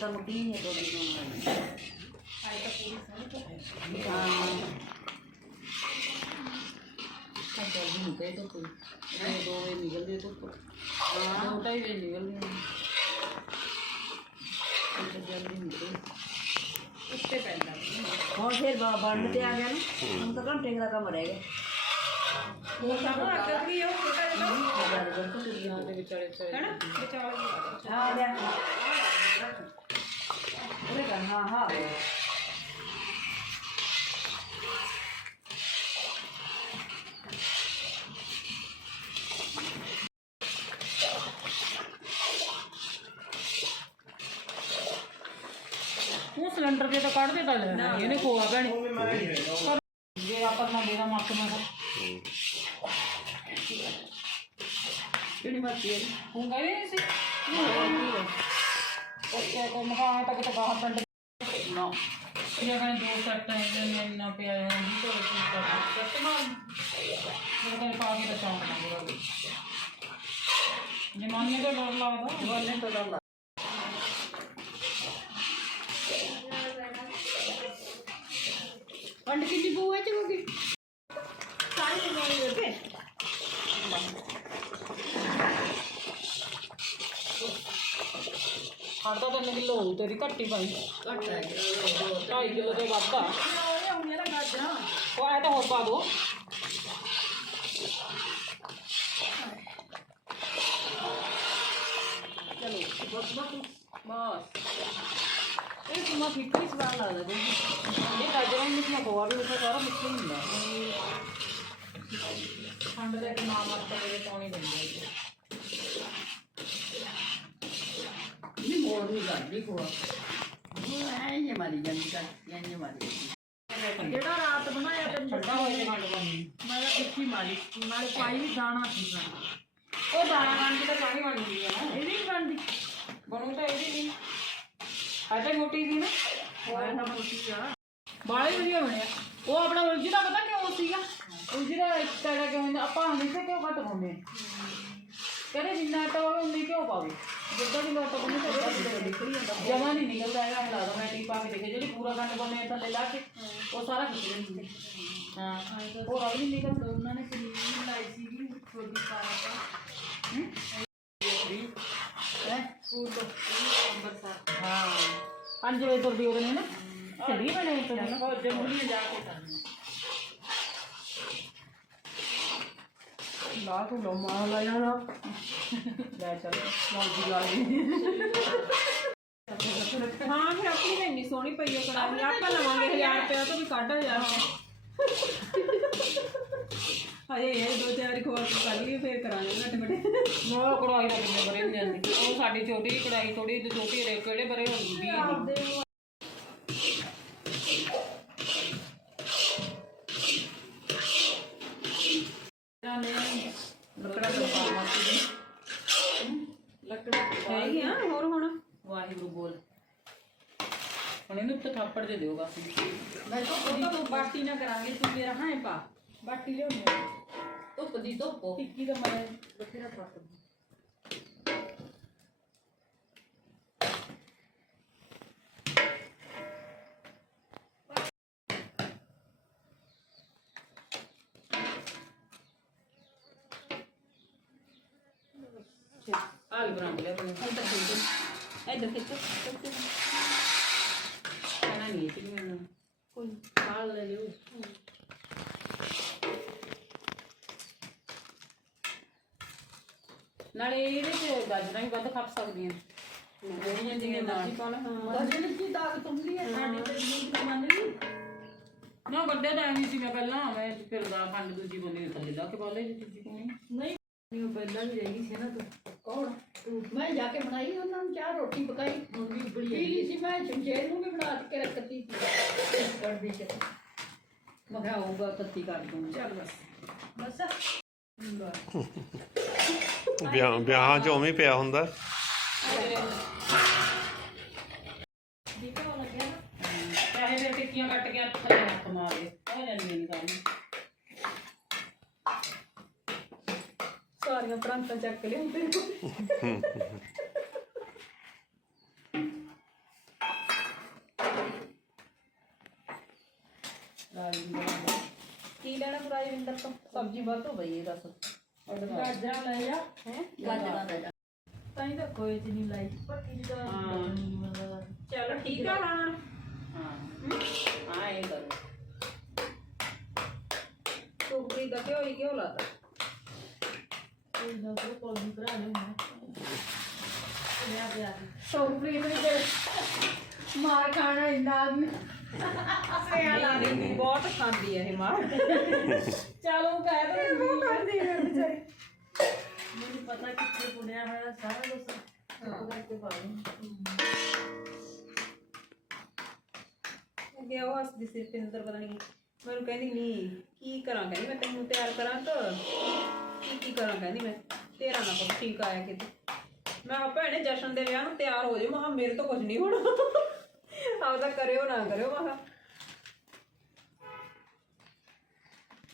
ਤਾਂ ਮੁੱਢੀ ਨਹੀਂ ਹੈ ਦੋੜੀ ਨੂੰ ਆਈ ਤਾਂ ਪੂਰੀ ਸਾਰੀ ਤਾਂ ਹਾਂ ਤਾਂ ਜਲਦੀ ਨਿਕਲੇ ਤਾਂ ਕੋਈ ਇਹ 2 ਵਜੇ ਨਿਕਲਦੇ ਤਾਂ ਹਾਂ 2:30 ਵਜੇ ਨਿਕਲਦੇ जल्दी निकले उससे पहले और फिर बंद पे आ गया ना हम तो घंटे का कम रह गया वो सब आकर भी हो छोटा छोटा दे बेचारे है ना बेचारे हां ले अरे हां हां सिलेंडर के तो कट दे गल इन्हें खोआ भैन जे आप मेरा मक्क में हूँ गए सी मकान तक तो बाहर पिंड ना ये कहने 2 सेट इन्ना पे पा के तो चौंक ना पूरा जमाने तो डर लगता जमाने तो डर पंड की बू है चलोगी सारी जमाने पे खाता 3 किलो हो तेरी घट्टी पाई घट है 2.5 किलो तो वादा मेरा गाजरा वो आया तो और पा दो चलो बस ये सुमा फिक्री स्वाद लगता है ये गाजर मिठिया गोवा भी मिठा सारा मिठा ही होंगे खंड के नाम आता मेरे पानी बनते मोड़ भी गाड़ी गोवा ये मारी जानी का ये मारी जेड़ा रात बनाया ते ठंडा हो गया खंड पानी मैं इक्की मारी नाले पाई भी दाना थी ओ दाना बन के तो पानी बन गई है ना ये नहीं बनती बनू तो ये नहीं आटा मोटी थी ना आटा मोटी आ बाले ਵਧੀਆ ਬਣਿਆ ਉਹ ਆਪਣਾ ਉਲਝੀ ਦਾ ਪਤਾ ਕਿਉਂ ਸੀਗਾ ਉਲਝੀ ਦਾ ਟਾੜਾ ਕਿਉਂ ਹੁੰਦਾ ਆਪਾਂ ਹਮੇਸ਼ਾ ਕਿਉਂ ਘੱਟ ਪਾਉਂਦੇ ਆ ਕਹਿੰਦੇ ਜਿੰਨਾ ਆਟਾ ਹੋਵੇ ਉਨੀ ਕਿਉਂ ਪਾਵੇ ਜਿੱਦਾਂ ਦੀ ਆਟਾ ਬੰਨੇ ਤਾਂ ਨਿਕਲ ਜਾਂਦਾ ਜਮਾ ਨਹੀਂ ਨਿਕਲਦਾ ਹੈਗਾ ਹਿਲਾ ਦੋ ਮੈਂ ਟੀ ਪਾ ਕੇ ਦੇਖੇ ਜਿਹੜੀ ਪੂਰਾ ਕੰਨ ਬੰਨੇ ਥੱਲੇ ਲਾ ਕੇ ਉਹ ਸਾਰਾ ਖਿੱਚ ਲੈਂਦੀ ਹਾਂ ਉਹ ਰਵ ਨਹੀਂ ਨਿਕਲਦਾ ਉਹਨਾਂ ਨੇ ਕਰੀਮ ਲਾਈ ਸੀਗੀ ਥੋੜੀ ਸਾਰਾ ਹੈ ਸਕੂਲ ਤੋਂ ਅੰਬਰਸਰ ਹਾਂ 5 ਵਜੇ ਤੁਰਦੀ ਉਹਨੇ ਨਾ ਚੱਲੀ ਬਣੇ ਤੋਂ ਬਹੁਤ ਜਮੂਲੀਆਂ ਜਾ ਕੇ ਕਰਨੀ ਲਾ ਤੂੰ ਲੋ ਮਾਰ ਲਾ ਯਾਰ ਲੈ ਚੱਲ ਮੌਜੀ ਲਾ ਲਈ ਹਾਂ ਫਿਰ ਆਪਣੀ ਤਾਂ ਇੰਨੀ ਸੋਹਣੀ ਪਈ ਹੈ ਕੜਾਹੀ ਆਪਾਂ ਲਵਾਂਗੇ 1000 ਰੁਪਏ ਤੋਂ ਵੀ ਕੱਢ ਯਾਰ अरे ये 2-4 खोल के कर लिए फिर कराने घट बड़े वो कढ़ाई का कितने बड़े नहीं आती वो साड़ी छोटी कढ़ाई थोड़ी छोटी रे केड़े बड़े होंदी लकड़ा लकड़ा है ही हां और हुन वाहिगुरु बोल हुन इनु तो थप्पड़ दे दियो बस मैं तो बाटी ना करांगे तू मेरा हां पा बाटी ले धुप दी धुप टिक्की तो मैं बथेरा पक आलू बना लिया इधर खींचो खाना नहीं है कोई खाल ले लो ਨਾਲੇ ਇਹਦੇ ਚ ਗਾਜਰਾਂ ਵੀ ਵੱਧ ਖਾ ਸਕਦੀਆਂ ਜਿਹੜੀਆਂ ਜਿਹੀਆਂ ਨਾਲ ਗਾਜਰ ਦੀ ਤਾਕਤ ਹੁੰਦੀ ਹੈ ਸਾਡੇ ਤੇ ਨਹੀਂ ਮੰਨਦੀ ਨਾ ਵੱਡੇ ਤਾਂ ਨਹੀਂ ਸੀ ਮੈਂ ਪਹਿਲਾਂ ਮੈਂ ਫਿਰ ਦਾ ਖੰਡ ਦੂਜੀ ਬੋਲੀ ਥੱਲੇ ਲਾ ਕੇ ਬਾਲੇ ਜੀ ਤੀਜੀ ਕੋਣੀ ਨਹੀਂ ਉਹ ਪਹਿਲਾਂ ਵੀ ਰਹੀ ਸੀ ਨਾ ਤੂੰ ਕੌਣ ਮੈਂ ਜਾ ਕੇ ਬਣਾਈ ਉਹਨਾਂ ਨੂੰ ਚਾਹ ਰੋਟੀ ਪਕਾਈ ਮੰਮੀ ਉਬਲੀ ਪੀਲੀ ਸੀ ਮੈਂ ਸ਼ਮਸ਼ੇਰ ਨੂੰ ਵੀ ਬਣਾ ਕੇ ਰੱਖਤੀ ਕੜਦੀ ਚ ਮੈਂ ਕਿਹਾ ਆਊਗਾ ਤੱਤੀ ਕਰ ਦੂੰ ਚੱਲ ਬਸ ਵਿਆਹਾਂ 'ਚ ਉਵੇਂ ਪਿਆ ਹੁੰਦਾ ਪੈਸੇ ਫਿਰ ਟਿੱਕੀਆਂ ਕੱਟ ਕੇ ਥੱਲੇ ਹੱਥ ਮਾਰ ਦੇ ਹੋ ਜਾਂਦੀਆਂ ਨੇ ਕੰਮ ਸਾਰੀਆਂ ਪ੍ਰਾਂਤਾਂ ਚੱਕ ਲਿਆਉਂਦੇ ਕੀ ਲੈਣਾ ਪ੍ਰਾਈਵਿੰਦਰ ਤੋਂ ਸਬਜ਼ੀ ਵੱਧ ਹੋ ਗਈ ਇਹ ਦੱਸ ਗਾਜਰਾਂ ਲੈ ਜਾ ਹੈ ਗਾਜਰਾਂ ਲੈ ਜਾ ਤਾਂ ਹੀ ਤਾਂ ਕੋਈ ਚ ਨਹੀਂ ਲਾਈ ਪੱਕੀ ਦਾ ਚਲੋ ਠੀਕ ਆ ਹਾਂ ਹਾਂ ਇਹ ਕਰੋ ਟੋਕਰੀ ਦਾ ਕਿਉਂ ਲਾਤਾ ਇਹ ਨਾ ਤੋਂ ਕੋਲ ਨਹੀਂ ਕਰਾ ਲੈ ਮੈਂ ਟੋਕਰੀ ਦੇ ਮਾਰ ਖਾਣਾ ਇੰਨਾ ਸਿਆ ਲਾ ਦਿੰਦੀ ਬਹੁਤ ਖਾਂਦੀ ਹੈ ਇਹ ਮਾਰ ਚਲੋ ਕਹਿ ਦੇ ਉਹ ਕਰਦੀ ਹੈ ਵਿਚਾਰੀ ਮੈਨੂੰ ਪਤਾ ਕਿੱਥੇ ਪੁਣਿਆ ਹੋਇਆ ਸਾਰਾ ਕੁਝ ਕਰਕੇ ਪਾ ਅੱਗੇ ਉਹ ਹੱਸਦੀ ਸੀ ਪਿੰਦਰ ਪਤਾ ਨਹੀਂ ਮੈਨੂੰ ਕਹਿੰਦੀ ਨਹੀਂ ਕੀ ਕਰਾਂ ਕਹਿੰਦੀ ਮੈਂ ਤੈਨੂੰ ਤਿਆਰ ਕਰਾਂ ਤਾਂ ਕੀ ਕਰਾਂ ਕਹਿੰਦੀ ਮੈਂ ਤੇਰਾ ਨਾ ਕੁਛ ਠੀਕ ਆਇਆ ਕਿਤੇ ਮੈਂ ਆ ਭੈਣੇ ਜਸ਼ਨ ਦੇ ਵਿਆਹ ਨੂੰ ਤਿਆਰ ਹੋ ਜਾ ਮੈਂ ਮੇਰੇ ਤੋਂ ਕੁਝ ਨਹੀਂ ਹੋਣਾ ਆਪਦਾ ਕਰਿਓ ਨਾ ਕਰਿਓ ਮੈਂ